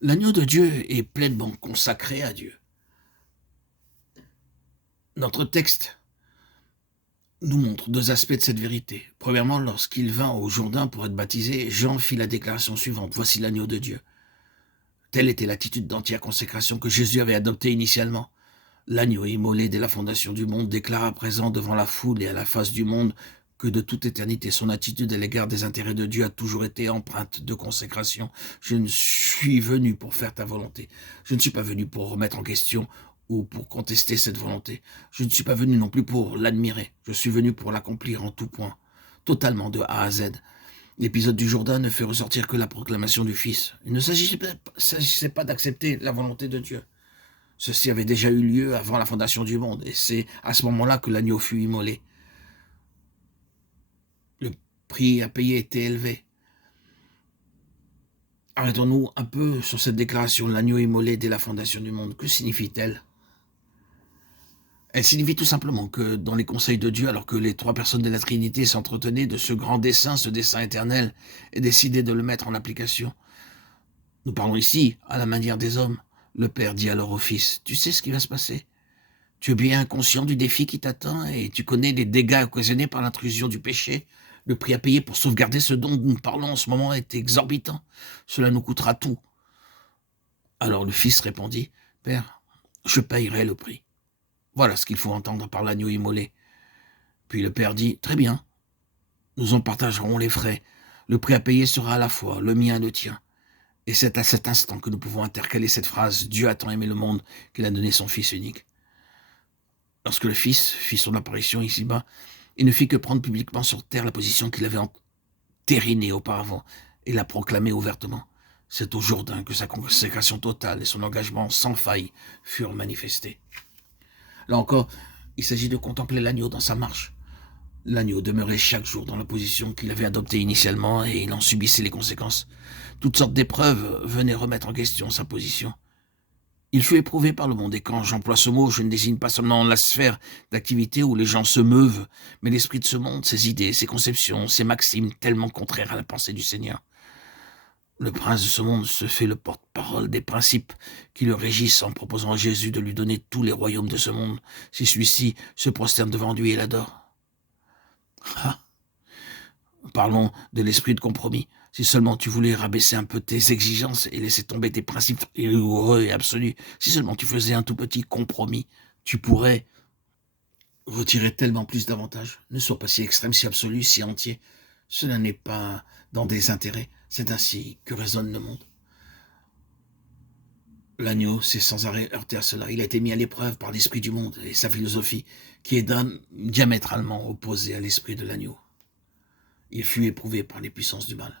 L'agneau de Dieu est pleinement consacré à Dieu. Notre texte nous montre deux aspects de cette vérité. Premièrement, lorsqu'il vint au Jourdain pour être baptisé, Jean fit la déclaration suivante: « Voici l'agneau de Dieu ». Telle était l'attitude d'entière consécration que Jésus avait adoptée initialement. L'agneau immolé dès la fondation du monde déclare à présent devant la foule et à la face du monde que de toute éternité, son attitude à l'égard des intérêts de Dieu a toujours été empreinte de consécration. Je ne suis venu pour faire ta volonté. Je ne suis pas venu pour remettre en question ou pour contester cette volonté. Je ne suis pas venu non plus pour l'admirer. Je suis venu pour l'accomplir en tout point, totalement de A à Z. L'épisode du Jourdain ne fait ressortir que la proclamation du Fils. Il ne s'agissait pas d'accepter la volonté de Dieu. Ceci avait déjà eu lieu avant la fondation du monde, et c'est à ce moment-là que l'agneau fut immolé. Le prix à payer était élevé. Arrêtons-nous un peu sur cette déclaration: l'agneau immolé dès la fondation du monde. Que signifie-t-elle? Elle signifie tout simplement que dans les conseils de Dieu, alors que les trois personnes de la Trinité s'entretenaient de ce grand dessein, ce dessein éternel, et décidaient de le mettre en application. Nous parlons ici à la manière des hommes. Le Père dit alors au Fils: « Tu sais ce qui va se passer? Tu es bien conscient du défi qui t'attend et tu connais les dégâts occasionnés par l'intrusion du péché. Le prix à payer pour sauvegarder ce dont nous parlons en ce moment est exorbitant. Cela nous coûtera tout. » Alors le Fils répondit: « Père, je payerai le prix. » Voilà ce qu'il faut entendre par l'agneau immolé. Puis le Père dit: « Très bien, nous en partagerons les frais. Le prix à payer sera à la fois le mien et le tien. » Et c'est à cet instant que nous pouvons intercaler cette phrase: « Dieu a tant aimé le monde qu'il a donné son Fils unique. » Lorsque le Fils fit son apparition ici-bas, il ne fit que prendre publiquement sur terre la position qu'il avait entérinée auparavant et la proclamer ouvertement. C'est au Jourdain que sa consécration totale et son engagement sans faille furent manifestés. Là encore, il s'agit de contempler l'agneau dans sa marche. L'agneau demeurait chaque jour dans la position qu'il avait adoptée initialement et il en subissait les conséquences. Toutes sortes d'épreuves venaient remettre en question sa position. Il fut éprouvé par le monde, et quand j'emploie ce mot, je ne désigne pas seulement la sphère d'activité où les gens se meuvent, mais l'esprit de ce monde, ses idées, ses conceptions, ses maximes tellement contraires à la pensée du Seigneur. Le prince de ce monde se fait le porte-parole des principes qui le régissent en proposant à Jésus de lui donner tous les royaumes de ce monde, si celui-ci se prosterne devant lui et l'adore. Ah, parlons de l'esprit de compromis. Si seulement tu voulais rabaisser un peu tes exigences et laisser tomber tes principes rigoureux et absolus, si seulement tu faisais un tout petit compromis, tu pourrais retirer tellement plus d'avantages. Ne sois pas si extrême, si absolu, si entier. Cela n'est pas dans des intérêts. C'est ainsi que résonne le monde. L'agneau s'est sans arrêt heurté à cela. Il a été mis à l'épreuve par l'esprit du monde et sa philosophie, qui est diamétralement opposée à l'esprit de l'agneau. Il fut éprouvé par les puissances du mal.